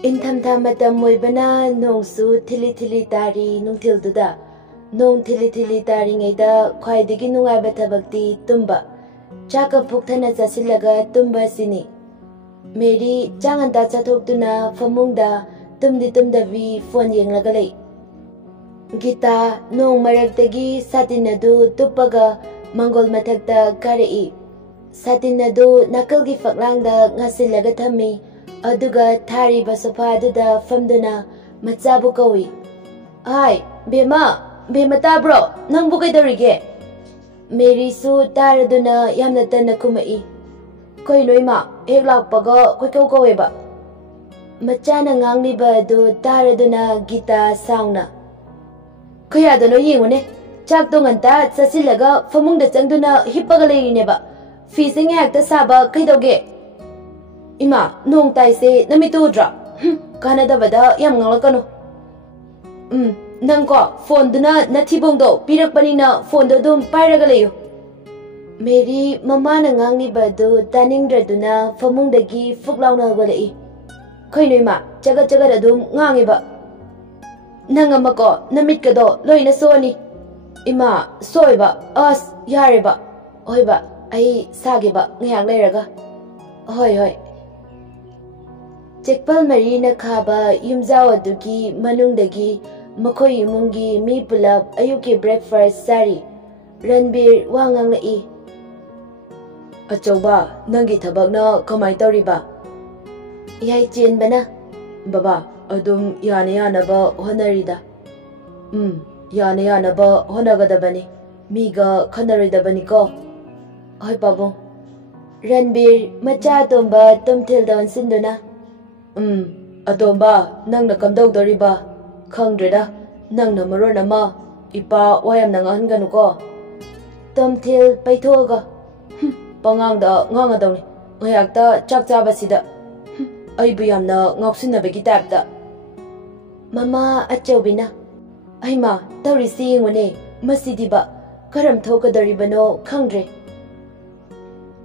Intamtha matam moibana nongsu thili thili tari nungthilduda nong thili thili tari ngaida khwaidagi nungaiba thabakti tumba chaka phukthana chasilaga tumba sini Mary changanta chathoktuna famungda tumdi tumdavi phone yenglaga lei Gita nong maraktagi satinadu tuppaga mangol mathakta karei satinadu nakalgi faklangda ngasilaga thammi aduga thari basofaduda famduna machabu kawi ai bema tabro nangbu kaidorige Mary su taraduna yamna tanna kumai koi noima ek lakpaga koi kau kaweba machana ngangliba du taraduna Gita saungna kaya dono yengone chak donganta chasilaga famungda changduna hippaga leirineba fising hakta saba kaidoge Ima nong taise namitudra kanadabada yam ngalakano nangko phone duna nathibongdo pirakpanina phone do dum pairaga leyo Mary mama na ngangni badu taningdraduna famungdagi fuklauna golei khoinoi ma jaga dum ngangeba nangamako namitkado loina soni ima soiba as yareba oiba ai sageba ngyak leiraga hoi Chekpal Marina khaba yumjao adugi manungdagi makhoi imungi mi pulap ayuki breakfast sari Ranbir wangang lai Achauba nangi thabakna kamai tawriba Yai chen bana Baba adum yana ba honarida yana ba honagadabani miga khanarida ko Hoi pabong Ranbir macha tomba tomthil don sinduna Atomba nangna kamdau doriba khangdreda nangna marona ma ipa wayam nang ahanganu ko Tomthil paithoga pangangda ngangadawni ngayakta chakchaba sida aibu yamna ngapsinabagi tapta Mama achawbina aima tawrisi ngone masidiba karam thokadaribano khangdre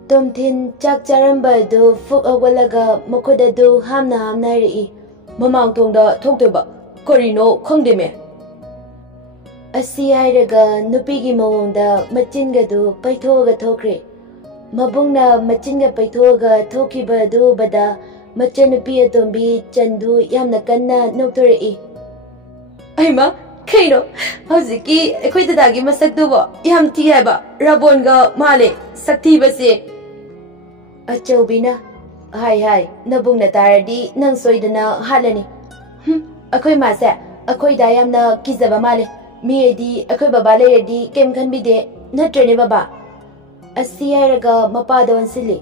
Tomthin chak charamba du fuk awalaga makoda du hamna ri mamang thongda thoktoba korino khongdeme Asi airaga nupigi mawongda machinga du paithoga thokre mabungna machinga paithoga thokiba du bada machanupi atombi chandu yamna kanna nokthorei Aima kaino hoziki ekhoida dagi masakdubo yam thi haiba rabonga male sakthi base Achawbina hai nabungna taradi nang soidana halani akhoi mase akhoi da yamna kizaba male mi edi akhoi baba le edi kem khanbide natrene baba asi airaga mapa don sili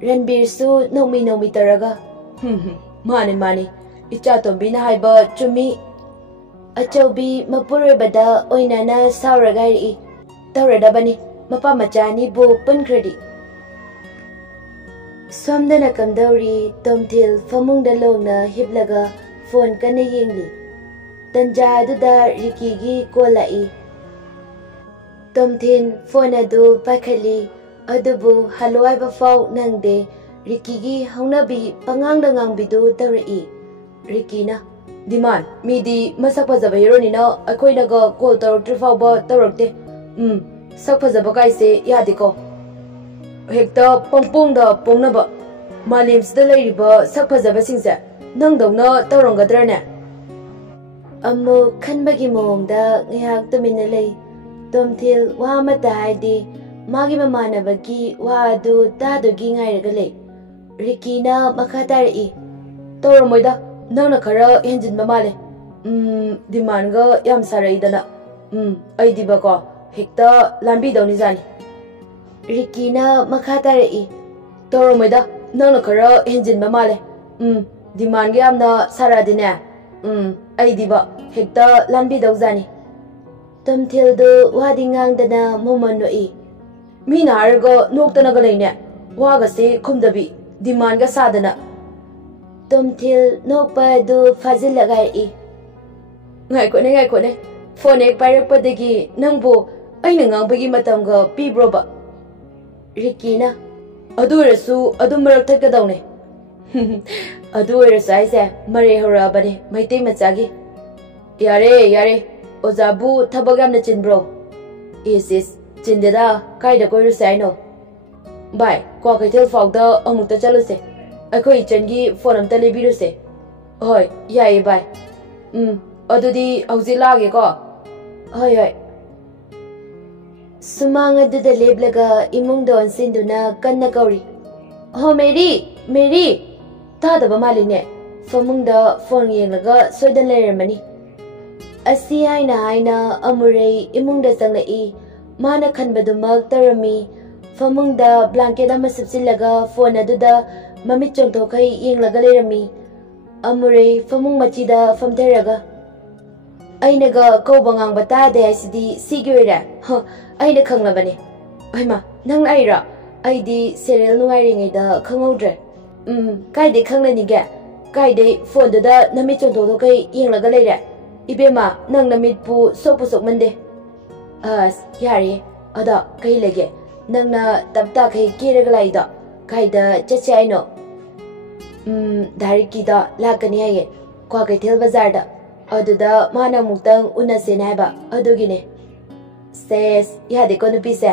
Ranbir su nomi taraga mane icha tombina haiba chumi Achawbi mapure bada oinana sauraga ri tawradabani mapa machani bu punkredi Somdana kamdauri Tomthil famungda longna hiblaga phone kana yengli Tanja aduda Rikigi kolai Tomthin phone adu pakhali adubu halwai ba fau nangde Rikigi haunabi pangangda ngangbidu tawrai Rikina Diman midi masak phajaba hironi na akhoinaga call tawroktre fauba tawrokte sak phajaba kaise yadiko Hekta pongpongda pongnaba malemsida leiriba sak phajaba singse nangdawna tawrangadrane Amu khanbagi mawongda ngyak tumina lei Tomthil wa mata haidi magi mamanabagi wa adu tadogi ngairaga lei Rikina makha tarai tawramoida nangna khara henjinba male dimanga yam saraidana aidiba ko hekta lambi dawni jani Rikina makha tarai tawramoida nangna khara henjinba male dimanga yamna saradine aidiba hekta lambi dawjani Tomthil du wadi ngangdana momonoi mina haraga noktanaga leine waga se khumdabi dimanga sadana Tomthil nokpa du fazilagai ngai kone phone ek pairakpadagi nangbu aina ngangbagi matamga pibroba Rikina adurasu adum marak thakadawne ꯑꯗꯨ ꯑꯣꯏꯔꯁꯨ ꯑꯩꯁꯦ ꯃꯔꯩ ꯍꯧꯔꯛꯑꯕꯅꯦ ꯃꯩꯇꯩ ꯃꯆꯥꯒꯤ ꯌꯥꯔꯦ ꯌꯥꯔꯦ ꯑꯣꯖꯥꯕꯨ ꯊꯕꯛ ꯌꯥꯝꯅ ꯆꯤꯟꯕ꯭ꯔꯣ ꯏꯁ ꯆꯤꯟꯗꯦꯗ ꯀꯥꯏꯗ ꯀꯣꯏꯔꯨꯁꯦ ꯍꯥꯏꯅꯣ ꯚꯥꯏ ꯀ꯭ꯋꯥꯀꯩꯊꯦꯜ ꯐꯥꯎꯗ ꯑꯃꯨꯛꯇ ꯆꯠꯂꯨꯁꯦ ꯑꯩꯈꯣꯏ ꯏꯆꯟꯒꯤ ꯐꯣꯟ ꯑꯝꯇ ꯂꯩꯕꯤꯔꯨꯁꯦ ꯍꯣꯏ ꯌꯥꯏꯌꯦ ꯚꯥꯏ ꯑꯗꯨꯗꯤ ꯍꯧꯖꯤꯛ ꯂꯥꯛꯑꯒꯦꯀꯣ ꯍꯣꯏ ꯍꯣꯏ ꯁꯨꯃꯥꯡ ꯑꯗꯨꯗ ꯂꯦꯞꯂꯒ ꯏꯃꯨꯡꯗ ꯑꯣꯟꯁꯤꯟꯗꯨꯅ ꯀꯟꯅ ꯀꯧꯔꯤ ꯍꯣ ꯃꯦꯔꯤ ꯃꯦꯔꯤ ꯇꯥꯗꯕ ꯃꯥꯜꯂꯤꯅꯦ ꯐꯃꯨꯡꯗ ꯐꯣꯟ ꯌꯦꯡꯂꯒ ꯁꯣꯏꯗꯅ ꯂꯩꯔꯝꯃꯅꯤ ꯑꯁꯤ ꯍꯥꯏꯅ ꯑꯃꯨꯔꯩ ꯏꯃꯨꯡꯗ ꯆꯪꯂꯛꯏ ꯃꯥꯅ ꯈꯟꯕꯗꯨꯃꯛ ꯇꯧꯔꯝꯃꯤ ꯐꯃꯨꯡꯗ ꯕ꯭ꯂꯥꯡꯀꯦꯠ ꯑꯃ ꯁꯨꯞꯆꯤꯜꯂꯒ ꯐꯣꯟ ꯑꯗꯨꯗ ꯃꯃꯤꯠ ꯆꯣꯡꯊꯣꯛꯈꯩ ꯌꯦꯡꯂꯒ ꯂꯩꯔꯝꯃꯤ ꯑꯃꯨꯔꯩ ꯐꯃꯨꯡ ꯃꯆꯤꯗ ꯐꯝꯊꯔꯒ ꯑꯩꯅꯒ ꯀꯧꯕ ꯉꯥꯡꯕ ꯇꯥꯗꯦ ꯍꯥꯏꯁꯤꯗꯤ ꯁꯤꯒꯤ ꯑꯣꯏꯔꯦ ꯑꯩꯅ ꯈꯪꯂꯕꯅꯦ ꯍꯩꯃꯥ ꯅꯪ ꯂꯥꯛꯏꯔꯣ ꯑꯩꯗꯤ ꯁꯦꯔꯦꯜ ꯅꯨꯡꯉꯥꯏꯔꯤꯉꯩꯗ ꯈꯪꯍꯧꯗ꯭ꯔꯦ ꯀꯥꯏꯗꯩ ꯈꯪꯂꯅꯤꯒꯦ ꯀꯥꯏꯗꯩ ꯐꯣꯟꯗꯨꯗ ꯅꯃꯤꯠ ꯆꯣꯡꯊꯣꯛꯈꯩ ꯌꯦꯡꯂꯒ ꯂꯩꯔꯦ 이베마 ꯅꯪ ꯅꯃꯤꯠꯄꯨ ꯁꯣꯛꯄꯨ ꯁꯣꯛꯃꯟꯗꯦ ꯑꯁ ꯌꯥꯔꯦ ꯑꯗꯣ ꯀꯩ ꯂꯩꯒꯦ ꯅꯪꯅ ꯇꯞꯇꯥꯈꯩ ꯀꯦꯔꯒ ꯂꯥꯛꯏꯗꯣ ꯀꯥꯏꯗ ꯆꯠꯁꯦ ꯍꯥꯏꯅꯣ ꯙꯥꯔꯤꯀꯤꯗꯣ ꯂꯥꯛꯀꯅꯤ ꯍꯥꯏꯌꯦ ꯀ꯭ꯋꯥꯀꯩꯊꯦꯜ ꯕꯖꯥꯔꯗ ꯑꯗꯨꯗ ꯃꯥꯅ ꯑꯃꯨꯛꯇꯪ ꯎꯅꯁꯦꯅ ꯍꯥꯏꯕ ꯑꯗꯨꯒꯤꯅꯦ ꯁꯦꯁ ꯌꯥꯗꯦꯀꯣ ꯅꯨꯄꯤꯁꯦ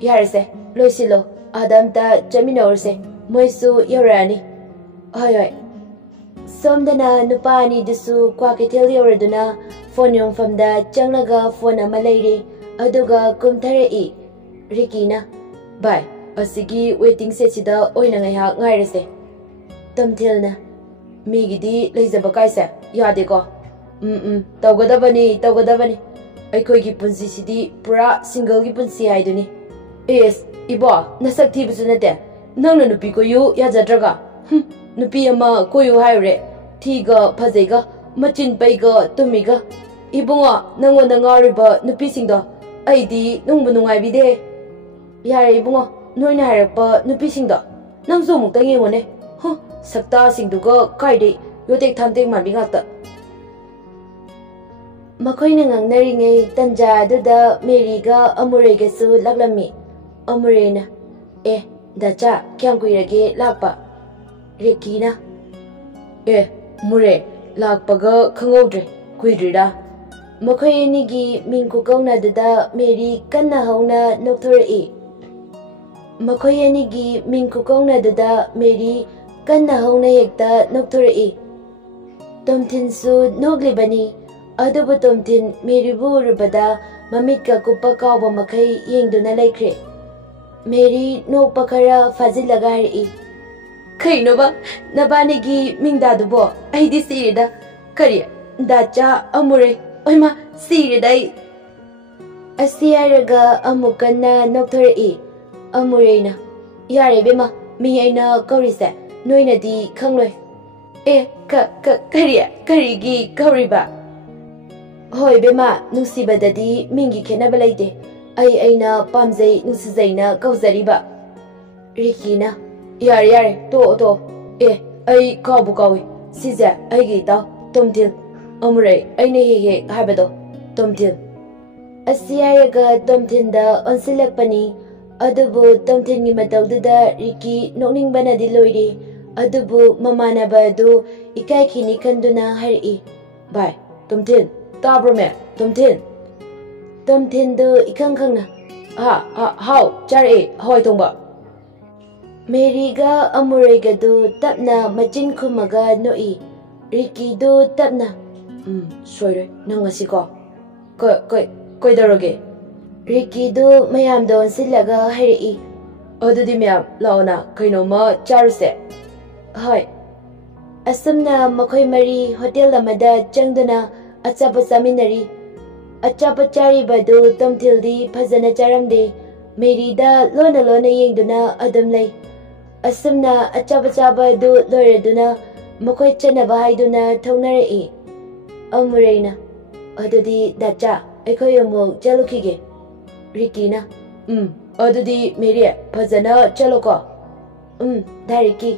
ꯌꯥꯔꯁꯦ ꯂꯣꯏꯁꯤꯜꯂꯣ ꯑꯗ ꯑꯝꯇ ꯆꯠꯃꯤꯟꯅꯔꯨꯁꯦ ꯃꯣꯏꯁꯨ ꯌꯧꯔꯛꯑꯅꯤ ꯍꯣꯏ ꯍꯣꯏ ꯁꯣꯝꯗꯅ ꯅꯨꯄꯥ ꯑꯅꯤꯗꯨꯁꯨ ꯀ꯭ꯋꯥꯀꯩꯊꯦꯜ ꯌꯧꯔꯗꯨꯅ ꯐꯣꯟ ꯌꯣꯟꯐꯝꯗ ꯆꯪꯂꯒ ꯐꯣꯟ ꯑꯃ ꯂꯩꯔꯦ ꯑꯗꯨꯒ ꯀꯨꯝꯊꯔꯛꯏ ꯔꯤꯀꯤꯅ ꯚꯥꯏ ꯑꯁꯤꯒꯤ ꯋꯦꯇꯤꯡ ꯁꯦꯠꯁꯤꯗ ꯑꯣꯏꯅ ꯉꯥꯏꯍꯥꯛ ꯉꯥꯏꯔꯁꯦ ꯇꯝꯊꯤꯜꯅ ꯃꯤꯒꯤꯗꯤ ꯂꯩꯖꯕ ꯀꯥꯏꯁꯦ ꯌꯥꯗꯦꯀꯣ ꯇꯧꯒꯗꯕꯅꯤ ꯇꯧꯒꯗꯕꯅꯤ ꯑꯩꯈꯣꯏꯒꯤ ꯄꯨꯟꯁꯤꯁꯤꯗꯤ ꯄꯨꯔꯥ ꯁꯤꯡꯒꯜꯒꯤ ꯄꯨꯟꯁꯤ ꯍꯥꯏꯗꯨꯅꯤ ꯑꯦꯁ 이봐 ꯅꯁꯛ ꯊꯤꯕꯁꯨ ꯅꯠꯇꯦ ꯅꯪꯅ ꯅꯨꯄꯤ ꯀꯣꯏꯌꯨ ꯌꯥꯖꯗ꯭ꯔꯒ ꯅꯨꯄꯤ ꯑꯃ ꯀꯣꯏꯌꯨ ꯍꯥꯏꯔꯨꯔꯦ ꯊꯤꯒ ꯐꯖꯩꯒ ꯃꯆꯤꯟ ꯄꯩꯒ ꯇꯨꯝꯃꯤꯒ 이봉아 ꯅꯪꯉꯣꯟꯗ ꯉꯥꯎꯔꯤꯕ ꯅꯨꯄꯤꯁꯤꯡꯗꯣ ꯑꯩꯗꯤ ꯅꯨꯡꯕꯨ ꯅꯨꯡꯉꯥꯏꯕꯤꯗꯦ ꯌꯥꯔꯦ 이봉아 ꯅꯣꯏꯅ ꯍꯥꯏꯔꯛꯄ ꯅꯨꯄꯤꯁꯤꯡꯗꯣ ꯅꯪꯁꯨ ꯑꯃꯨꯛꯇꯪ ꯌꯦꯡꯉꯨꯅꯦ ꯁꯛꯇꯥꯁꯤꯡꯗꯨꯒ ꯀꯥꯏꯗꯩ ꯌꯣꯇꯦꯛ ꯊꯥꯟꯇꯦꯛ ꯃꯥꯟꯕꯤ ꯉꯥꯛꯇ ꯃꯈꯣꯏꯅ ꯉꯥꯡꯅꯔꯤꯉꯩ ꯇꯟꯖꯥ ꯑꯗꯨꯗ ꯃꯦꯔꯤꯒ ꯑꯃꯨꯔꯩꯒꯁꯨ ꯂꯥꯛꯂꯝꯃꯤ ꯑꯃꯨꯔꯩꯅ ꯗꯥꯆꯥ ꯀꯌꯥꯝ ꯀꯨꯏꯔꯒꯦ ꯂꯥꯛꯄ ꯔꯤꯀꯤꯅ ꯃꯨꯔꯦ ꯂꯥꯛꯄꯒ ꯈꯪꯍꯧꯗ꯭ꯔꯦ ꯀꯨꯏꯗ꯭ꯔꯤꯗ ꯃꯈꯣꯏ ꯑꯅꯤꯒꯤ ꯃꯤꯡ ꯈꯨꯀꯧꯅꯗꯨꯗ ꯃꯦꯔꯤ ꯀꯟꯅ ꯍꯧꯅ ꯅꯣꯛꯊꯣꯔꯛꯏ ꯃꯈꯣꯏ ꯑꯅꯤꯒꯤ ꯃꯤꯡ ꯈꯨꯀꯧꯅꯗꯨꯗ ꯃꯦꯔꯤ ꯀꯟꯅ ꯍꯧꯅ ꯍꯦꯛꯇ ꯅꯣꯛꯊꯣꯔꯛꯏ ꯇꯣꯝꯊꯤꯟꯁꯨ ꯅꯣꯛꯂꯤꯕꯅꯤ ꯑꯗꯨꯕꯨ ꯇꯣꯝꯊꯤꯟ ꯃꯦꯔꯤꯕꯨ ꯎꯔꯨꯕꯗ ꯃꯃꯤꯠꯀ ꯀꯨꯞꯄ ꯀꯥꯎꯕ ꯃꯈꯩ ꯌꯦꯡꯗꯨꯅ ꯂꯩꯈ꯭ꯔꯦ ꯃꯦꯔꯤ ꯅꯣꯛꯄ ꯈꯔ ꯐꯥꯖꯤꯜꯂꯒ ꯍꯥꯏꯔꯛꯏ ꯀꯩꯅꯣꯕ ꯅꯕꯥꯅꯤꯒꯤ ꯃꯤꯡꯗꯥꯗꯨꯕꯣ ꯑꯩꯗꯤ ꯁꯤꯔꯦꯗ ꯀꯔꯤ ꯗꯥꯆꯥ ꯑꯃꯨꯔꯩ ꯑꯣꯏꯃꯥ ꯁꯤꯔꯦꯗ ꯑꯩ ꯑꯁꯤ ꯍꯥꯏꯔꯒ ꯑꯃꯨꯛ ꯀꯟꯅ ꯅꯣꯛꯊꯣꯔꯛꯏ ꯑꯃꯨꯔꯩꯅ ꯌꯥꯔꯦ ꯕꯦꯝꯃ ꯃꯤ ꯑꯩꯅ ꯀꯧꯔꯤꯁꯦ ꯅꯣꯏꯅꯗꯤ ꯈꯪꯂꯣꯏ ꯀꯔꯤꯒꯤ ꯀꯧꯔꯤꯕ ꯍꯣꯏ ꯕꯦꯝꯃ ꯅꯨꯡꯁꯤꯕꯗꯗꯤ ꯃꯤꯡꯒꯤ ꯈꯦꯠꯅꯕ ꯂꯩꯇꯦ ꯑꯩꯅ ꯄꯥꯝꯖꯩ ꯅꯨꯡꯁꯤꯖꯩꯅ ꯀꯧꯖꯔꯤꯕ ꯔꯤꯀꯤꯅ ꯌꯥꯔꯦ ꯌꯥꯔꯦ ꯇꯣꯛꯑꯣ ꯑꯩ ꯀꯥꯎꯕꯨ ꯀꯥꯎꯏ ꯁꯤꯁꯦ ꯑꯩꯒꯤ ꯏꯇꯥꯎ ꯇꯣꯝꯊꯤꯜ ꯑꯃꯨꯔꯩ ꯑꯩꯅ ꯍꯦꯛ ꯍꯥꯏꯕꯗꯣ ꯇꯣꯝꯊꯤꯜ ꯑꯁꯤ ꯍꯥꯏꯔꯒ ꯇꯣꯝꯊꯤꯟꯗ ꯑꯣꯟꯁꯤꯜꯂꯛꯄꯅꯤ ꯑꯗꯨꯕꯨ ꯇꯣꯝꯊꯤꯟꯒꯤ ꯃꯇꯧꯗꯨꯗ ꯔꯤꯀꯤ ꯅꯣꯛꯅꯤꯡꯕꯅꯗꯤ ꯂꯣꯏꯔꯦ ꯑꯗꯨꯕꯨ ꯃꯃꯥꯟꯅꯕ ꯑꯗꯨ ꯏꯀꯥꯏꯈꯤꯅꯤ ꯈꯟꯗꯨꯅ ꯍꯥꯏꯔꯛꯏ ꯚꯥꯏ ꯇꯣꯝꯊꯤꯟ ꯇꯥꯕ꯭ꯔꯣꯃꯦ ꯇꯣꯝꯊꯤꯟꯗꯨ 이캉 ꯈꯪꯅ ꯍꯥꯎ ꯆꯥꯔꯛꯑꯦ ꯍꯋꯥꯏ ꯊꯣꯡꯕ ꯃꯦꯔꯤꯒ ꯑꯃꯨꯔꯩꯒꯗꯨ ꯇꯞꯅ ꯃꯆꯤꯟ ꯈꯨꯝꯃꯒ ꯅꯣꯛꯏ ꯔꯤꯀꯤꯗꯨ ꯇꯞꯅ ꯁꯣꯏꯔꯣꯏ ꯅꯪ ꯉꯁꯤꯀꯣ ꯀꯩꯗꯧꯔꯒꯦ ꯔꯤꯀꯤꯗꯨ ꯃꯌꯥꯝꯗ ꯑꯣꯟꯁꯤꯜꯂꯒ ꯍꯥꯏꯔꯛꯏ ꯑꯗꯨꯗꯤ ꯃꯌꯥꯝ ꯂꯥꯛꯑꯣꯅ ꯀꯩꯅꯣꯝꯃ ꯆꯥꯔꯨꯁꯦ ꯍꯣꯏ ꯑꯁꯨꯝꯅ ꯃꯈꯣꯏ ꯃꯔꯤ ꯍꯣꯇꯦꯜ ꯑꯃꯗ ꯆꯪꯗꯨꯅ ꯑꯆꯥꯄꯣꯠ ꯆꯥꯃꯤꯟꯅꯔꯤ ꯑꯆꯥꯄꯣꯠ ꯆꯥꯔꯤꯕꯗꯨ ꯇꯣꯝꯊꯤꯜꯗꯤ ꯐꯖꯅ ꯆꯥꯔꯝꯗꯦ ꯃꯦꯔꯤꯗ ꯂꯣꯟꯅ ꯌꯦꯡꯗꯨꯅ ꯑꯗꯨꯝ ꯂꯩ ꯑꯁꯨꯝꯅ ꯑꯆꯥꯄꯣꯠ ꯆꯥꯕ ꯑꯗꯨ ꯂꯣꯏꯔꯗꯨꯅ ꯃꯈꯣꯏ ꯆꯠꯅꯕ ꯍꯥꯏꯗꯨꯅ ꯊꯧꯅꯔꯛꯏ ꯑꯃꯨꯔꯩꯅ ꯑꯗꯨꯗꯤ ꯗꯥꯆꯥ ꯑꯩꯈꯣꯏ ꯑꯃꯨꯛ ꯆꯠꯂꯨꯈꯤꯒꯦ ꯔꯤꯀꯤꯅ ꯑꯗꯨꯗꯤ ꯃꯦꯔꯤ ꯐꯖꯅ ꯆꯠꯂꯣꯀꯣ ꯙꯥꯔꯤꯀꯤ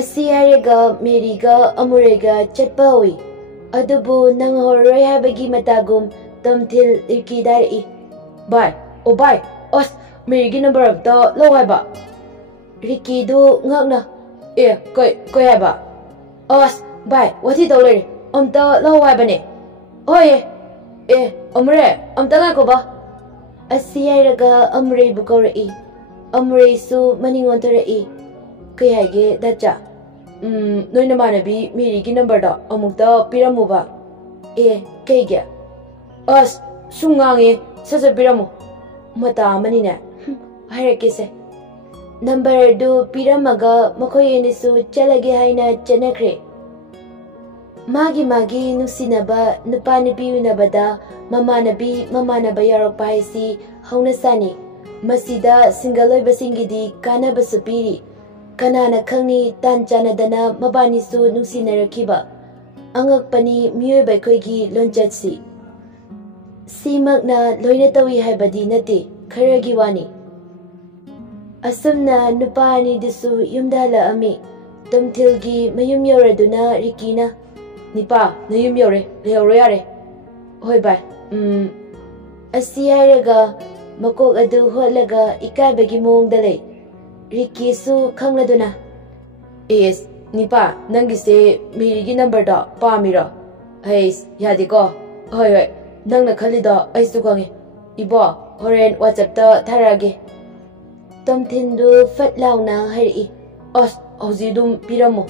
ꯑꯁꯤ ꯍꯥꯏꯔꯒ ꯃꯦꯔꯤꯒ ꯑꯃꯨꯔꯩꯒ ꯆꯠꯄ ꯍꯧꯏ ꯑꯗꯨꯕꯨ ꯅꯪꯍꯧꯔꯔꯣꯏ ꯍꯥꯏꯕꯒꯤ ꯃꯇꯥꯒꯨꯝ ꯇꯣꯝꯊꯤꯜ ꯔꯤꯀꯤꯗ ꯍꯥꯏꯔꯛꯏ ꯚꯥꯏ ꯑꯁ ꯃꯦꯔꯤꯒꯤ ꯅꯝꯕꯔ ꯑꯝꯇ ꯂꯧ ꯍꯥꯏꯕ ꯔꯤꯀꯤꯗꯨ ꯉꯛꯅ ꯀꯩ ꯍꯥꯏꯕ ꯑꯁ ꯚꯥꯏ ꯋꯥꯊꯤ ꯇꯧ ꯂꯩꯔꯦ ꯑꯝꯇ ꯂꯧ ꯍꯥꯏꯕꯅꯦ ꯍꯣꯏ ꯑꯃꯨꯔꯦ ꯑꯝꯇ ꯉꯥꯏꯈꯣꯕ ꯑꯁꯤ ꯍꯥꯏꯔꯒ ꯑꯃꯨꯔꯩꯕꯨ ꯀꯧꯔꯛꯏ ꯑꯃꯨꯔꯩꯁꯨ ꯃꯅꯤꯡ ꯑꯣꯟꯊꯣꯔꯛꯏ ꯀꯩ ꯍꯥꯏꯒꯦ ꯗꯥꯆꯥ ꯅꯣꯏ ꯅꯃꯥꯟꯅꯕꯤ ꯃꯦꯔꯤꯒꯤ ꯅꯝꯕꯔꯗꯣ ꯑꯃꯨꯛꯇ ꯄꯤꯔꯝꯃꯨꯕ ꯀꯩꯒꯤ ꯑꯁ ꯁꯨꯝ ꯉꯥꯡꯉꯦ ꯁꯠ ꯁꯠ ꯄꯤꯔꯝꯃꯨ ꯃꯇꯥ ꯑꯃꯅꯤꯅꯦ ꯍꯥꯏꯔꯛꯀꯦꯁꯦ ꯅꯝꯕꯔꯗꯨ ꯄꯤꯔꯝꯃꯒ ꯃꯈꯣꯏ ꯑꯅꯤꯁꯨ ꯆꯠꯂꯒꯦ ꯍꯥꯏꯅ ꯆꯠꯅꯈ꯭ꯔꯦ ꯃꯥꯒꯤ ꯅꯨꯡꯁꯤꯅꯕ ꯅꯨꯄꯥ ꯅꯨꯄꯤ ꯎꯅꯕꯗ ꯃꯃꯥꯟꯅꯕꯤ ꯃꯃꯥꯟꯅꯕ ꯌꯥꯎꯔꯛꯄ ꯍꯥꯏꯁꯤ ꯍꯧꯅꯁꯥꯅꯤ ꯃꯁꯤꯗ ꯁꯤꯡꯒꯜ ꯑꯣꯏꯕꯁꯤꯡꯒꯤꯗꯤ ꯀꯥꯟꯅꯕꯁꯨ ꯄꯤꯔꯤ ꯀꯅꯥꯅ ꯈꯪꯅꯤ ꯇꯥꯟ ꯆꯥꯟꯅꯗꯅ ꯃꯕꯥꯅꯤꯁꯨ ꯅꯨꯡꯁꯤꯅꯔꯛꯈꯤꯕ ꯑꯉꯛꯄꯅꯤ ꯃꯤꯑꯣꯏꯕ ꯑꯩꯈꯣꯏꯒꯤ ꯂꯣꯟꯆꯠꯁꯤ ꯁꯤꯃꯛꯅ ꯂꯣꯏꯅ ꯇꯧꯏ ꯍꯥꯏꯕꯗꯤ ꯅꯠꯇꯦ ꯈꯔꯒꯤ ꯋꯥꯅꯤ ꯑꯁꯨꯝꯅ ꯅꯨꯄꯥ ꯑꯅꯤꯗꯨꯁꯨ ꯌꯨꯝꯗ ꯍꯜꯂꯛꯑꯝꯃꯤ ꯇꯣꯝꯊꯤꯜꯒꯤ ꯃꯌꯨꯝ ꯌꯧꯔꯗꯨꯅ ꯔꯤꯀꯤꯅ ꯅꯤꯄꯥ ꯅꯌꯨꯝ ꯌꯧꯔꯦ ꯂꯩꯍꯧꯔꯣ ꯌꯥꯔꯦ ꯍꯣꯏ ꯚꯥꯏ ꯑꯁꯤ ꯍꯥꯏꯔꯒ ꯃꯀꯣꯛ ꯑꯗꯨ ꯍꯣꯠꯂꯒ ꯏꯀꯥꯏꯕꯒꯤ ꯃꯑꯣꯡꯗ ꯂꯩ ꯔꯤꯀꯤꯁꯨ ꯈꯪꯂꯗꯨꯅ ꯅꯤꯄꯥ ꯅꯪꯒꯤꯁꯦ ꯃꯦꯔꯤꯒꯤ ꯅꯝꯕꯔꯗꯣ ꯄꯥꯝꯃꯤꯔꯣ ꯍꯩꯁ ꯌꯥꯗꯦꯀꯣ ꯍꯣꯏ ꯅꯪꯅ ꯈꯜꯂꯤꯗꯣ ꯑꯩꯁꯨ ꯈꯪꯉꯦ ꯏꯕꯣ ꯍꯣꯔꯦꯟ ꯋꯥꯆꯞꯇ ꯊꯥꯔꯛꯑꯒꯦ ꯇꯣꯝꯊꯤꯟꯗꯨ ꯐꯠ ꯂꯥꯎꯅ ꯍꯥꯏꯔꯛꯏ ꯑꯁ ꯍꯧꯖꯤꯛ ꯑꯗꯨꯝ ꯄꯤꯔꯝꯃꯣ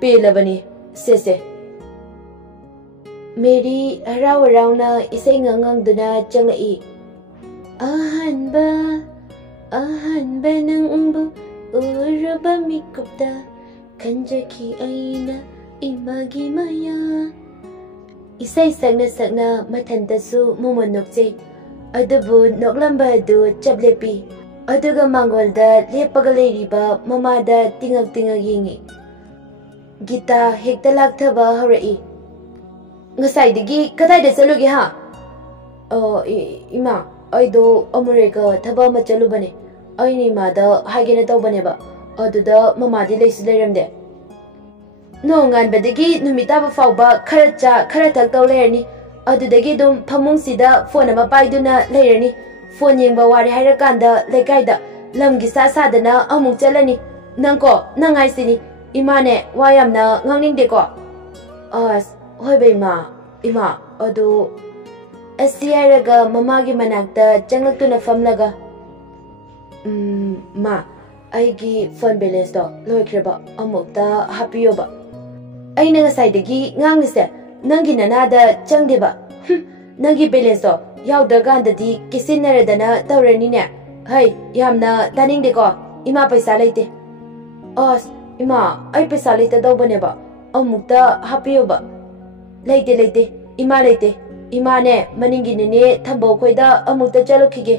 ꯄꯦꯜꯂꯕꯅꯤ ꯁꯦ ꯃꯦꯔꯤ ꯍꯔꯥꯎ ꯍꯔꯥꯎꯅ ꯏꯁꯩ ꯉꯪꯗꯨꯅ ꯆꯪꯂꯛꯏ ꯑꯍꯥꯟꯕ ꯅꯪꯕꯨ ꯎꯔꯨꯕ ꯃꯤꯀꯨꯞꯇ ꯈꯟꯖꯈꯤ ꯑꯩꯅ ꯏꯃꯥꯒꯤ ꯃꯌꯥ ꯏꯁꯩ ꯁꯛꯅ ꯃꯊꯟꯇꯁꯨ ꯃꯣꯃꯣꯟ ꯅꯣꯛꯆꯩ ꯑꯗꯨꯕꯨ ꯅꯣꯛꯂꯝꯕ ꯑꯗꯨ ꯆꯞ ꯂꯦꯞꯄꯤ ꯑꯗꯨꯒ ꯃꯥꯡꯒꯣꯜꯗ ꯂꯦꯞꯄꯒ ꯂꯩꯔꯤꯕ ꯃꯃꯥꯗ ꯇꯤꯡꯉꯛ ꯌꯦꯡꯉꯤ ꯒꯤꯇꯥ ꯍꯦꯛꯇ ꯂꯥꯛꯊꯕ ꯍꯧꯔꯛꯏ ꯉꯁꯥꯏꯗꯒꯤ ꯀꯗꯥꯏꯗ ꯆꯠꯂꯨꯒꯦ ꯍꯥ ꯏꯃꯥ ꯑꯩꯗꯣ ꯑꯃꯨꯔꯦꯒ ꯊꯕꯛ ꯑꯃ ꯆꯠꯂꯨꯕꯅꯦ ꯑꯩꯅ ꯏꯃꯥꯗ ꯍꯥꯏꯒꯦꯅ ꯇꯧꯕꯅꯦꯕ ꯑꯗꯨꯗ ꯃꯃꯥꯗꯤ ꯂꯩꯁꯨ ꯂꯩꯔꯝꯗꯦ ꯅꯣꯡꯉꯥꯟꯕꯗꯒꯤ ꯅꯨꯃꯤꯠ ꯇꯥꯕ ꯐꯥꯎꯕ ꯈꯔ ꯆꯥ ꯈꯔ ꯊꯛ ꯇꯧ ꯂꯩꯔꯅꯤ ꯑꯗꯨꯗꯒꯤ ꯑꯗꯨꯝ ꯐꯃꯨꯡꯁꯤꯗ ꯐꯣꯟ ꯑꯃ ꯄꯥꯏꯗꯨꯅ ꯂꯩꯔꯅꯤ ꯐꯣꯟ ꯌꯦꯡꯕ ꯋꯥꯔꯦ ꯍꯥꯏꯔꯀꯥꯟꯗ ꯂꯩꯀꯥꯏꯗ ꯂꯝꯒꯤ ꯁꯥꯗꯅ ꯑꯃꯨꯛ ꯆꯠꯂꯅꯤ ꯅꯪ ꯍꯥꯏꯁꯤꯅꯤ ꯏꯃꯥꯅꯦ ꯋꯥ ꯌꯥꯝꯅ ꯉꯥꯡꯅꯤꯡꯗꯦꯀꯣ ꯑꯁ ꯍꯣꯏꯕ ꯏꯃꯥ ꯑꯗꯨ ꯑꯁꯤ ꯍꯥꯏꯔꯒ ꯃꯃꯥꯒꯤ ꯃꯅꯥꯛꯇ ꯆꯪꯂꯛꯇꯨꯅ ꯐꯝꯂꯒ ꯃꯥ ꯑꯩꯒꯤ ꯐꯣꯟ ꯕꯦꯂꯦꯟꯁꯇꯣ ꯂꯣꯏꯈ꯭ꯔꯦꯕ ꯑꯃꯨꯛꯇ ꯍꯥꯞꯄꯤꯌꯣꯕ ꯑꯩꯅ ꯉꯁꯥꯏꯗꯒꯤ ꯉꯥꯡꯂꯤꯁꯦ ꯅꯪꯒꯤ ꯅꯅꯥꯗ ꯆꯪꯗꯦꯕ ꯅꯪꯒꯤ ꯕꯦꯂꯦꯟꯁꯇꯣ ꯌꯥꯎꯗ꯭ꯔꯀꯥꯟꯗꯗꯤ ꯀꯤꯁꯤꯟꯅꯔꯗꯅ ꯇꯧꯔꯅꯤꯅꯦ ꯍꯩ ꯌꯥꯝꯅ ꯇꯥꯅꯤꯡꯗꯦꯀꯣ ꯏꯃꯥ ꯄꯩꯁꯥ ꯂꯩꯇꯦ ꯑꯁ ꯏꯃꯥ ꯑꯩ ꯄꯩꯁꯥ ꯂꯩꯇꯗꯧꯕꯅꯦꯕ ꯑꯃꯨꯛꯇ ꯍꯥꯞꯄꯤꯌꯣꯕ ꯂꯩꯇꯦ ꯏꯃꯥ ꯂꯩꯇꯦ ꯏꯃꯥꯅꯦ ꯃꯅꯤꯡꯒꯤ ꯅꯦꯅꯦ ꯊꯝꯕꯧ ꯈꯣꯏꯗ ꯑꯃꯨꯛꯇ ꯆꯠꯂꯨꯈꯤꯒꯦ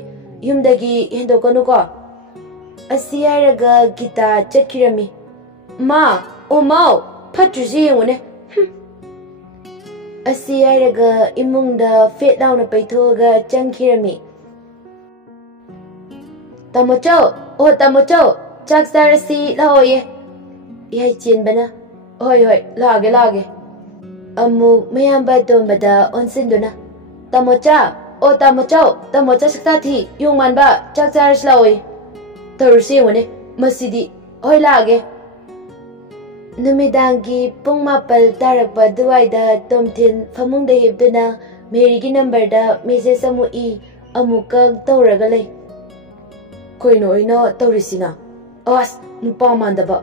ꯌꯨꯝꯗꯒꯤ ꯍꯦꯟꯗꯣꯛꯀꯅꯨꯀꯣ ꯑꯁꯤ ꯍꯥꯏꯔꯒ ꯒꯤꯇꯥ ꯆꯠꯈꯤꯔꯝꯃꯤ ꯃꯥꯎ ꯐꯠꯇ꯭ꯔꯤꯁꯤ ꯌꯦꯡꯉꯨꯅꯦ ꯑꯁꯤ ꯍꯥꯏꯔꯒ ꯏꯃꯨꯡꯗ ꯐꯦꯠ ꯂꯥꯎꯅ ꯄꯩꯊꯣꯛꯑꯒ ꯆꯪꯈꯤꯔꯝꯃꯤ ꯇꯥꯃꯣꯆꯧ ꯆꯥꯛ ꯆꯥꯔꯁꯤ ꯂꯥꯛꯑꯣꯌꯦ ꯌꯥꯏ ꯆꯦꯟꯕꯅ ꯍꯣꯏ ꯂꯥꯛꯑꯒꯦ ꯑꯃꯨꯛ ꯃꯌꯥꯝꯕ ꯑꯇꯣꯝꯕꯗ ꯑꯣꯟꯁꯤꯟꯗꯨꯅ ꯇꯥꯃꯣꯆꯧ ꯁꯛꯇꯥꯊꯤ ꯌꯣꯡ ꯃꯥꯟꯕ ꯆꯥꯛ ꯆꯥꯔꯁꯤ ꯂꯥꯛꯑꯣꯌꯦ ꯇꯧꯔꯁꯤ ꯌꯦꯡꯉꯨꯅꯦ ꯃꯁꯤꯗꯤ ꯍꯣꯏ ꯂꯥꯛꯑꯒꯦ ꯅꯨꯃꯤꯗꯥꯡꯒꯤ ꯄꯨꯡ 9 ꯇꯥꯔꯛꯄ ꯑꯗꯨꯋꯥꯏꯗ ꯇꯣꯝꯊꯤꯟ ꯐꯃꯨꯡꯗ ꯍꯤꯞꯇꯨꯅ ꯃꯦꯔꯤꯒꯤ ꯅꯝꯕꯔꯗ ꯃꯦꯁꯦꯖ ꯑꯃꯨꯛ ꯑꯃꯨꯛꯀ ꯇꯧꯔꯒ ꯂꯩ ꯀꯩꯅꯣ ꯑꯩꯅ ꯇꯧꯔꯤꯁꯤꯅ ꯑꯁ ꯅꯨꯄꯥ ꯃꯥꯟꯗꯕ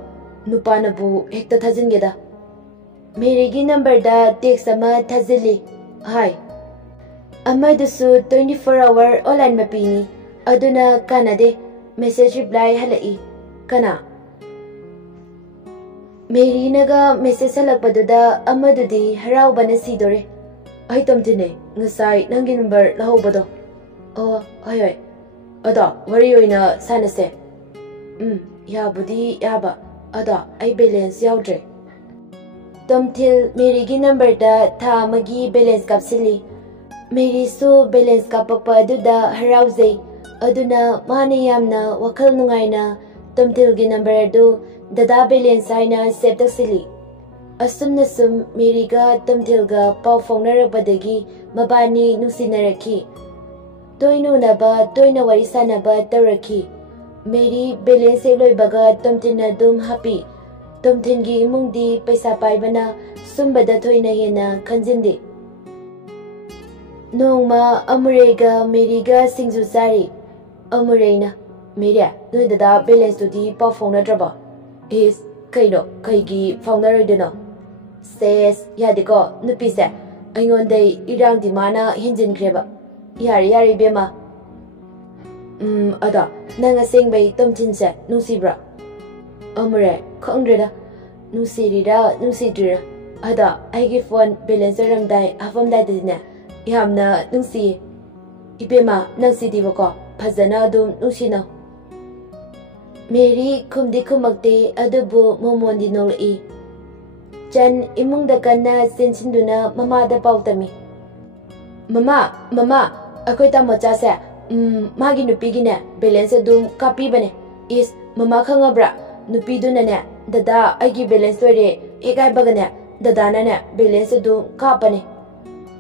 ꯅꯨꯄꯥꯅꯕꯨ ꯍꯦꯛꯇ ꯊꯥꯖꯤꯟꯒꯦꯗ ꯃꯦꯔꯤꯒꯤ ꯅꯝꯕꯔꯗ ꯇꯦꯛꯁ ꯑꯃ ꯊꯥꯖꯤꯜꯂꯤ ꯍꯥꯏ ꯑꯃꯗꯨꯁꯨ 24 ꯑꯋꯥꯔ ꯑꯣꯟꯂꯥꯏꯟ ꯃꯄꯤꯅꯤ ꯑꯗꯨꯅ ꯀꯥꯟꯅꯗꯦ ꯃꯦꯁꯦꯖ ꯔꯤꯄ꯭ꯂꯥꯏ ꯍꯜꯂꯛꯏ ꯀꯅꯥ ꯃꯦꯔꯤꯅꯒ ꯃꯦꯁꯦꯖ ꯍꯜꯂꯛꯄꯗꯨꯗ ꯑꯃꯗꯨꯗꯤ ꯍꯔꯥꯎꯕꯅ ꯁꯤꯗꯣꯔꯦ ꯑꯩ ꯇꯣꯝꯊꯤꯟꯅꯦ ꯉꯁꯥꯏ ꯅꯪꯒꯤ ꯅꯝꯕꯔ ꯂꯧꯍꯧꯕꯗꯣ ꯍꯣꯏ ꯑꯗꯣ ꯋꯥꯔꯤ ꯑꯣꯏꯅ ꯁꯥꯟꯅꯁꯦ ꯌꯥꯕꯨꯗꯤ ꯌꯥꯕ ꯑꯗꯣ ꯑꯩ ꯕꯦꯂꯦꯟꯁ ꯌꯥꯎꯗ꯭ꯔꯦ ꯇꯣꯝꯊꯤꯜ ꯃꯦꯔꯤꯒꯤ ꯅꯝꯕꯔꯗ ꯊꯥ ꯑꯃꯒꯤ ꯕꯦꯂꯦꯟꯁ ꯀꯥꯞꯁꯤꯜꯂꯤ ꯃꯦꯔꯤꯁꯨ ꯕꯦꯂꯦꯟꯁ ꯀꯥꯞꯄꯛꯄ ꯑꯗꯨꯗ ꯍꯔꯥꯎꯖꯩ ꯑꯗꯨꯅ ꯃꯥꯅ ꯌꯥꯝꯅ ꯋꯥꯈꯜ ꯅꯨꯡꯉꯥꯏꯅ ꯇꯣꯝꯊꯤꯜꯒꯤ ꯅꯝꯕꯔ ꯑꯗꯨ ꯗꯗꯥ ꯕꯦꯂꯦꯟꯁ ꯍꯥꯏꯅ ꯁꯦꯞ ꯇꯧꯁꯤꯜꯂꯤ ꯑꯁꯨꯝꯅ ꯁꯨꯝ ꯃꯦꯔꯤꯒ ꯇꯣꯝꯊꯤꯜꯒ ꯄꯥꯎ ꯐꯥꯎꯅꯔꯛꯄꯗꯒꯤ ꯃꯕꯥꯅꯤ ꯅꯨꯡꯁꯤꯅꯔꯛꯈꯤ ꯇꯣꯏꯅ ꯎꯅꯕ ꯇꯣꯏꯅ ꯋꯥꯔꯤ ꯁꯥꯟꯅꯕ ꯇꯧꯔꯛꯈꯤ Mary balance loibaga Tomtin dum happy. Tomtin gi imungdi paisa paibana sumbada thoina hena khanjindi. Nongma Amurega Maryga singju sari. Amurena Mary noi dada balance to di pa phone draba. Is kaino kaigi phone Says yadiko nupisa. Aingon day irang di mana hinjin kreba. Yari bema. Ada nanga sing bay Tomtin sa nusibra. Amure khongreda nusirida nusidira. Ada aigi phone balance ramdai afamdai dina. Yamna nungsi ibema nangsi divoko phajana dum nusina. Mary kumdi kumakte adubu momondi nol'i. Chan imungda kanna sensinduna mama da pautami. Mama akoy ta mocha sa magi nupi gina balance dum kapi bane. Is mama khangabra nupi duna ne dada aigi balance ore egai bagane dada na ne balance dum kapane.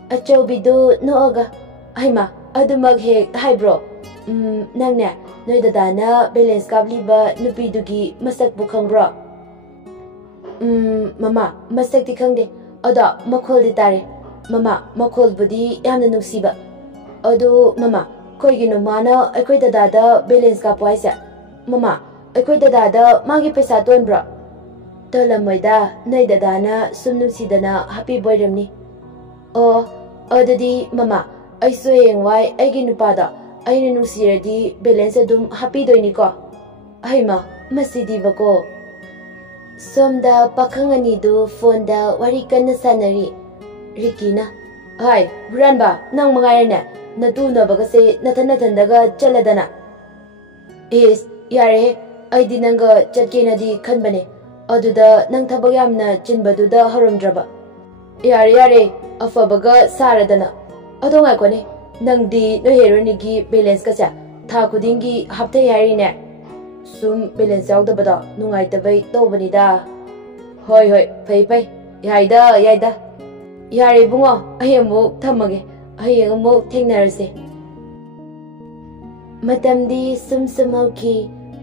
Achaubidu nooga aima adumag he haibro nangna noi dadana balance kabliba nupidugi masak bukhangbro mama masak ti khangde ada makhol di tare mama makhol budi yamna nungsiba adu mama koigino mana akoi dadada balance ka paisa mama akoi dadada magi pesa tonbro tolamoida noi dadana sumnungsidana happy boyramni adadi mama aiso yengwai aigi nupada aina nusiradi balance dum happy doini ko aima masidi bako somda pakhangani do phone da wari kan sanari Rikina hai buranba nang mangairena natu na bagase nathana thandaga chaladana is yare aidi nanga chatkena di khanbane aduda nang thabag yamna chinbaduda harumdraba yare afabaga saradana adonga kone nangdi no heronigi balance kacha tha khudingi hapte yari ne sum balance yaw da bada nungai tabai tobani da hoi pai yaida yari bungo ayemu thamage ayemu thengnarase matamdi sumauki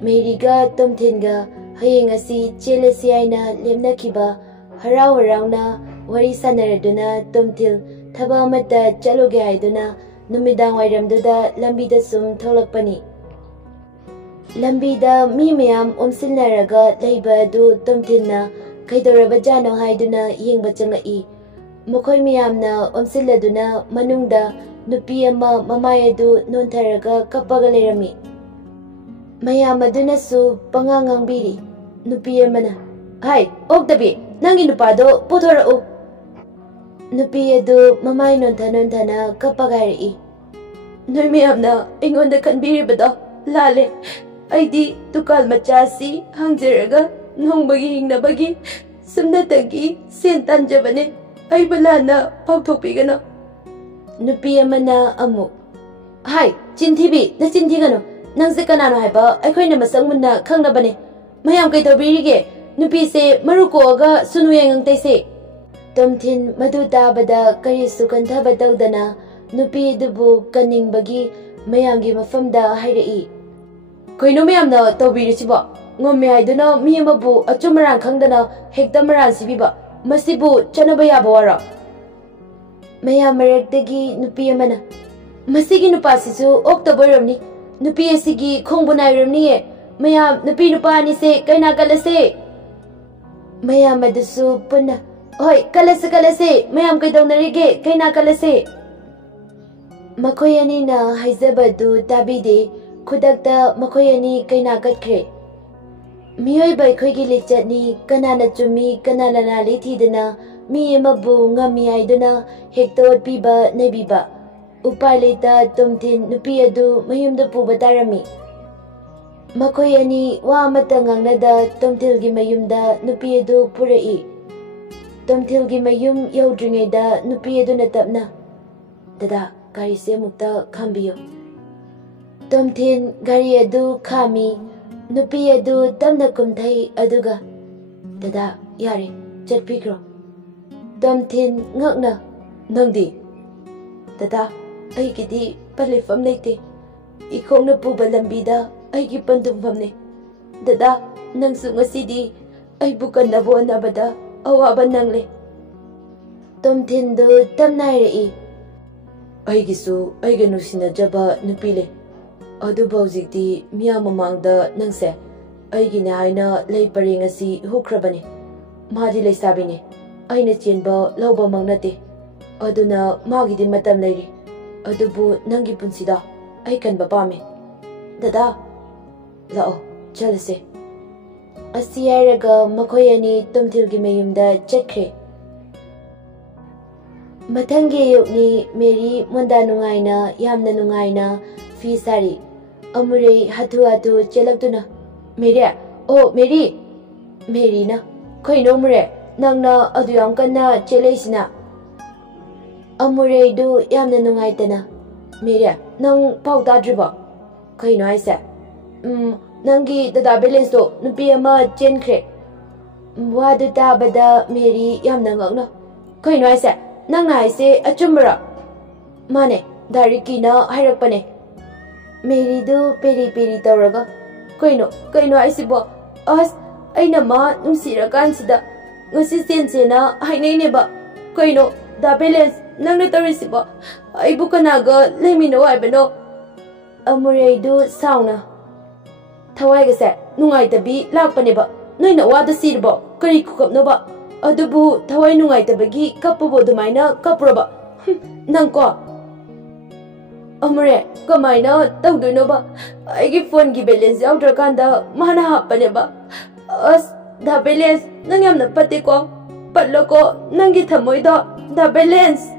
Maryga Tomtinga hayeng asi chelasi aina lemnakiba haraw-harawna wari sanaraduna Tomtil thaba amata chaloge haiduna numidang wairamduda lambida sum tholakpani. Lambida mi mayam omsilnaraga leiba adu Tomtilna kaidoraba jano haiduna yengba changai. Makhoi miyamna omsiladuna manungda nupi ama mamay adu nontaraga kapaga lerami. Mayam adunasu pangangangbiri nupi amana. Hai, oktabi, nangi nupado puthorau. Nupi adu mamay nontana kapagari. Noi miyamna ingonda kanbiribado lale. Aidi tukal machasi hangjaraga nongbagi hingnabagi sumnatagi sentanjabane. Ay balana pagthokpigano. Nupi amana amuk. Hai, chintibi na chintigano. Nang se kanano haiba aikhoina masang munna khangnabane. Mayam kay tawbirige nupi se maruko aga sunuyang ang taise. Tomtin madu tabada kari sukantha badagdana nupi dubu kaning bagi mayamgi mafamda hairai. Koino mayamna tawbirisiba ngomme haiduna mi amabu achumarang khangdana hekta maran sibiba masibu chanaba yaba wara. Mayam marakdagi nupi amana masigi nupasisu oktaboramni nupi asigi khongbunairamni mayam nupi nupani se kaina kalase. Mayam adusu punna hoi kalase mayam kaidawnarige kaina kalase. Makhoi anina haizabadu tabide khudakta makhoi ani kaina katkre. Miyoiba aikoigi lichatni kanana chumi kanana nali thidana mi amabu ngami haiduna hekta watpiba naibiba. Upai leita Tomtin nupi adu mayumda puba tarami. Makhoi ani wa amata ngangnada Tomtilgi mayumda nupi adu purai. Tomtilgi mayum yaudringaida nupi adu natapna. Dada gari se mukta khambiyo. Tomtin gari adu khami nupi adu tamna kumthai aduga. Dada yare chatpikro. Tomtin ngakna nangdi. Dada aigidi palifam leite. Ikongna puba lambida ꯑꯩꯒꯤ ꯄꯟꯊꯨꯡꯐꯝꯅꯤ ꯗꯗꯥ ꯅꯪꯁꯨ ꯉꯁꯤꯗꯤ ꯑꯩꯕꯨ ꯀꯟꯅꯕ ꯍꯣꯠꯅꯕꯗ ꯑꯋꯥꯕ ꯅꯪꯂꯦ ꯇꯣꯝꯊꯤꯟꯗꯨ ꯇꯞꯅ ꯍꯥꯏꯔꯛꯏ ꯑꯩꯒꯤꯁꯨ ꯑꯩꯒ ꯅꯨꯡꯁꯤꯅꯖꯕ ꯅꯨꯄꯤ ꯂꯩ ꯑꯗꯨꯕꯨ ꯍꯧꯖꯤꯛꯇꯤ ꯃꯤꯌꯥꯝ ꯃꯃꯥꯡꯗ ꯅꯪꯁꯦ ꯑꯩꯒꯤꯅꯦ ꯍꯥꯏꯅ ꯂꯩ ꯄꯔꯦꯡ ꯑꯁꯤ ꯍꯨꯈ꯭ꯔꯕꯅꯤ ꯃꯥꯗꯤ ꯂꯩꯁꯥꯕꯤꯅꯤ ꯑꯩꯅ ꯆꯦꯟꯕ ꯂꯧꯕꯃꯛ ꯅꯠꯇꯦ ꯑꯗꯨꯅ ꯃꯥꯒꯤꯗꯤ ꯃꯇꯝ ꯂꯩꯔꯤ ꯑꯗꯨꯕꯨ ꯅꯪꯒꯤ ꯄꯨꯟꯁꯤꯗ ꯑꯩ ꯀꯟꯕ ꯄꯥꯝꯃꯤ ꯗꯗꯥ ꯂꯥꯛꯑꯣ ꯆꯠꯂꯁꯦ ꯑꯁꯤ ꯍꯥꯏꯔꯒ ꯃꯈꯣꯏ ꯑꯅꯤ ꯇꯣꯝꯊꯤꯜꯒꯤ ꯃꯌꯨꯝꯗ ꯆꯠꯈ꯭ꯔꯦ ꯃꯊꯪꯒꯤ ꯑꯌꯨꯛꯅꯤ ꯃꯦꯔꯤ ꯃꯣꯟꯗꯥ ꯅꯨꯡꯉꯥꯏꯅ ꯌꯥꯝꯅ ꯅꯨꯡꯉꯥꯏꯅ ꯐꯤ ꯁꯥꯔꯤ ꯑꯃꯨꯔꯩ ꯍꯥꯊꯨ ꯍꯥꯊꯨ ꯆꯦꯜꯂꯛꯇꯨꯅ ꯃꯦꯔꯤ ꯑꯣ ꯃꯦꯔꯤ ꯃꯦꯔꯤꯅ ꯀꯩꯅꯣ ꯑꯃꯨꯔꯦ ꯅꯪꯅ ꯑꯗꯨ ꯌꯥꯝ ꯀꯟꯅ ꯆꯦꯜꯂꯛꯏꯁꯤꯅ ꯑꯃꯨꯔꯩꯗꯨ ꯌꯥꯝꯅ ꯅꯨꯡꯉꯥꯏꯇꯅ ꯃꯦꯔꯤ ꯅꯪ ꯄꯥꯎ ꯇꯥꯗ꯭ꯔꯤꯕꯣ ꯀꯩꯅꯣ ꯍꯥꯏꯁꯦ ꯅꯪꯒꯤ ꯗꯗꯥ ꯕꯦꯂꯦꯟꯁꯇꯣ ꯅꯨꯄꯤ ꯑꯃ ꯆꯦꯟꯈ꯭ꯔꯦ ꯋꯥꯗꯨ ꯇꯥꯕꯗ ꯃꯦꯔꯤ ꯌꯥꯝꯅ ꯉꯛꯅ ꯀꯩꯅꯣ ꯍꯥꯏꯁꯦ ꯅꯪꯅ ꯍꯥꯏꯁꯦ ꯑꯆꯨꯝꯕꯔꯣ ꯃꯥꯅꯦ ꯗꯥꯏꯔꯤꯀꯤꯅ ꯍꯥꯏꯔꯛꯄꯅꯦ ꯃꯦꯔꯤꯗꯨ ꯄꯦꯔꯤ ꯄꯦꯔꯤ ꯇꯧꯔꯒ ꯀꯩꯅꯣ ꯍꯥꯏꯁꯤꯕꯣ ꯑꯁ ꯑꯩꯅ ꯃꯥ ꯅꯨꯡꯁꯤꯔꯀꯥꯟꯁꯤꯗ ꯉꯁꯤ ꯆꯦꯟꯁꯦꯅ ꯍꯥꯏꯅꯩꯅꯦꯕ ꯀꯩꯅꯣ ꯗꯥ ꯕꯦꯂꯦꯟꯁ ꯅꯪꯅ ꯇꯧꯔꯤꯁꯤꯕꯣ ꯑꯩꯕꯨ ꯀꯅꯥꯒ ꯂꯩꯃꯤꯟꯅꯧ ꯍꯥꯏꯕꯅꯣ ꯑꯃꯨꯔꯩꯗꯨ ꯁꯥꯎꯅ ꯊꯋꯥꯏꯒꯁꯦ ꯅꯨꯡꯉꯥꯏꯇꯕꯤ ꯂꯥꯛꯄꯅꯦꯕ ꯅꯣꯏꯅ ꯋꯥꯗ ꯁꯤꯔꯕꯣ ꯀꯔꯤ ꯈꯨꯀꯞꯅꯣꯕ ꯑꯗꯨꯕꯨ ꯊꯋꯥꯏ ꯅꯨꯡꯉꯥꯏꯇꯕꯒꯤ ꯀꯞꯄꯕꯨ ꯑꯗꯨꯃꯥꯏꯅ ꯀꯞꯄꯨꯔꯕ ꯅꯪꯀꯣ ꯑꯃꯨꯔꯦ ꯀꯃꯥꯏꯅ ꯇꯧꯗꯣꯏꯅꯣꯕ ꯑꯩꯒꯤ ꯐꯣꯟꯒꯤ ꯕꯦꯂꯦꯟꯁ ꯌꯥꯎꯗ꯭ꯔꯀꯥꯟꯗ ꯃꯥꯅ ꯍꯥꯞꯄꯅꯦꯕ ꯑꯁ ꯗꯥ ꯕꯦꯂꯦꯟꯁ ꯅꯪ ꯌꯥꯝꯅ ꯐꯠꯇꯦꯀꯣ ꯄꯠꯂꯣꯀꯣ ꯅꯪꯒꯤ ꯊꯃꯣꯏꯗꯣ ꯗꯥ ꯕꯦꯂꯦꯟꯁ